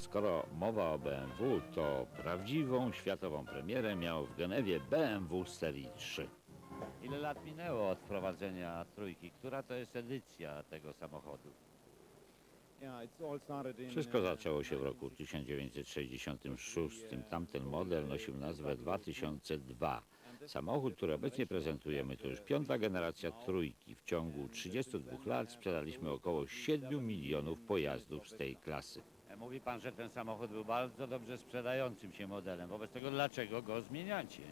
skoro mowa o BMW, to prawdziwą światową premierę miał w Genewie BMW serii 3. Ile lat minęło od wprowadzenia trójki? Która to jest edycja tego samochodu? Wszystko zaczęło się w roku 1966. Tamten model nosił nazwę 2002. Samochód, który obecnie prezentujemy, to już piąta generacja trójki. W ciągu 32 lat sprzedaliśmy około 7 milionów pojazdów z tej klasy. Mówi pan, że ten samochód był bardzo dobrze sprzedającym się modelem. Wobec tego dlaczego go zmieniacie?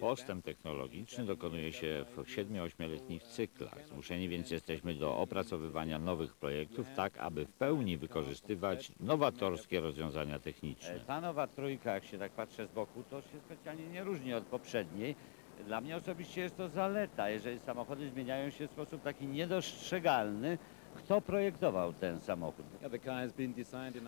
Postęp technologiczny dokonuje się w 7-8-letnich cyklach. Zmuszeni więc jesteśmy do opracowywania nowych projektów, tak aby w pełni wykorzystywać nowatorskie rozwiązania techniczne. Ta nowa trójka, jak się tak patrzę z boku, to się specjalnie nie różni od poprzedniej. Dla mnie osobiście jest to zaleta, jeżeli samochody zmieniają się w sposób taki niedostrzegalny. Kto projektował ten samochód?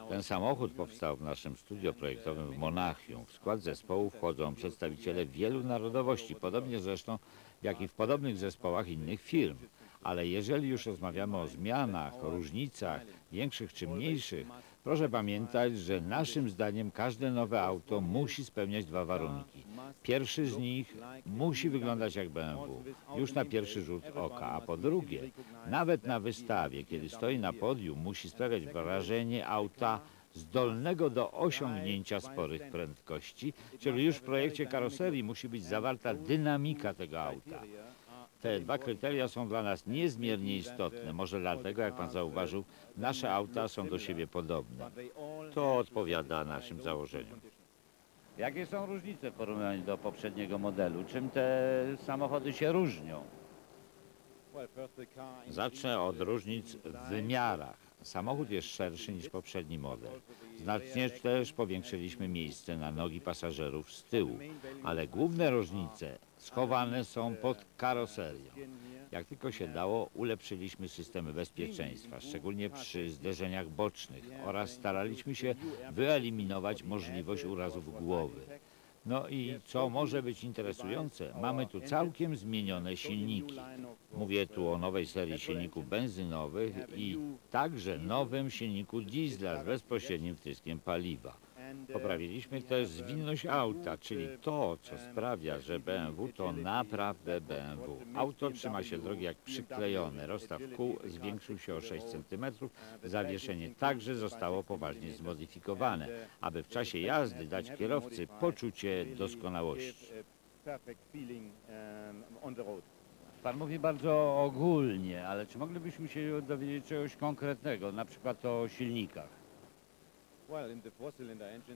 Ten samochód powstał w naszym studio projektowym w Monachium. W skład zespołu wchodzą przedstawiciele wielu narodowości, podobnie zresztą jak i w podobnych zespołach innych firm. Ale jeżeli już rozmawiamy o zmianach, o różnicach, większych czy mniejszych, proszę pamiętać, że naszym zdaniem każde nowe auto musi spełniać dwa warunki. Pierwszy z nich musi wyglądać jak BMW, już na pierwszy rzut oka, a po drugie, nawet na wystawie, kiedy stoi na podium, musi sprawiać wrażenie auta zdolnego do osiągnięcia sporych prędkości, czyli już w projekcie karoserii musi być zawarta dynamika tego auta. Te dwa kryteria są dla nas niezmiernie istotne. Może dlatego, jak pan zauważył, nasze auta są do siebie podobne. To odpowiada naszym założeniom. Jakie są różnice w porównaniu do poprzedniego modelu? Czym te samochody się różnią? Zacznę od różnic w wymiarach. Samochód jest szerszy niż poprzedni model. Znacznie też powiększyliśmy miejsce na nogi pasażerów z tyłu, ale główne różnice schowane są pod karoserią. Jak tylko się dało, ulepszyliśmy systemy bezpieczeństwa, szczególnie przy zderzeniach bocznych oraz staraliśmy się wyeliminować możliwość urazów głowy. No i co może być interesujące, mamy tu całkiem zmienione silniki. Mówię tu o nowej serii silników benzynowych i także nowym silniku diesla z bezpośrednim wtryskiem paliwa. Poprawiliśmy też zwinność auta, czyli to, co sprawia, że BMW to naprawdę BMW. Auto trzyma się drogi jak przyklejone, rozstaw kół zwiększył się o 6 cm, zawieszenie także zostało poważnie zmodyfikowane, aby w czasie jazdy dać kierowcy poczucie doskonałości. Pan mówi bardzo ogólnie, ale czy moglibyśmy się dowiedzieć czegoś konkretnego, na przykład o silnikach?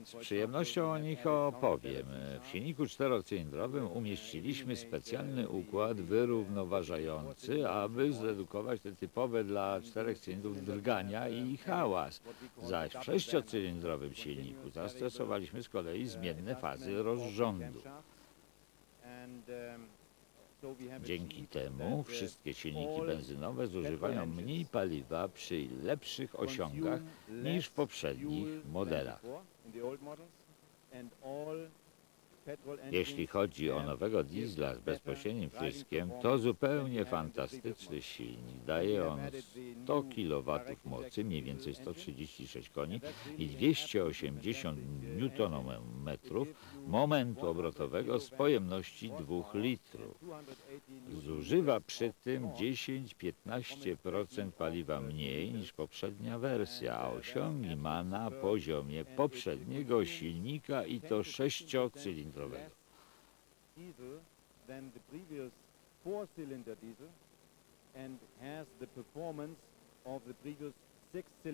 Z przyjemnością o nich opowiem. W silniku czterocylindrowym umieściliśmy specjalny układ wyrównoważający, aby zredukować te typowe dla czterech cylindrów drgania i hałas. Zaś w sześciocylindrowym silniku zastosowaliśmy z kolei zmienne fazy rozrządu. Dzięki temu wszystkie silniki benzynowe zużywają mniej paliwa przy lepszych osiągach niż w poprzednich modelach. Jeśli chodzi o nowego diesla z bezpośrednim wtryskiem, to zupełnie fantastyczny silnik. Daje on 100 kW mocy, mniej więcej 136 koni i 280 Nm momentu obrotowego z pojemności 2 litrów. Zużywa przy tym 10-15% paliwa mniej niż poprzednia wersja, a osiągi ma na poziomie poprzedniego silnika i to sześciocylindrowego.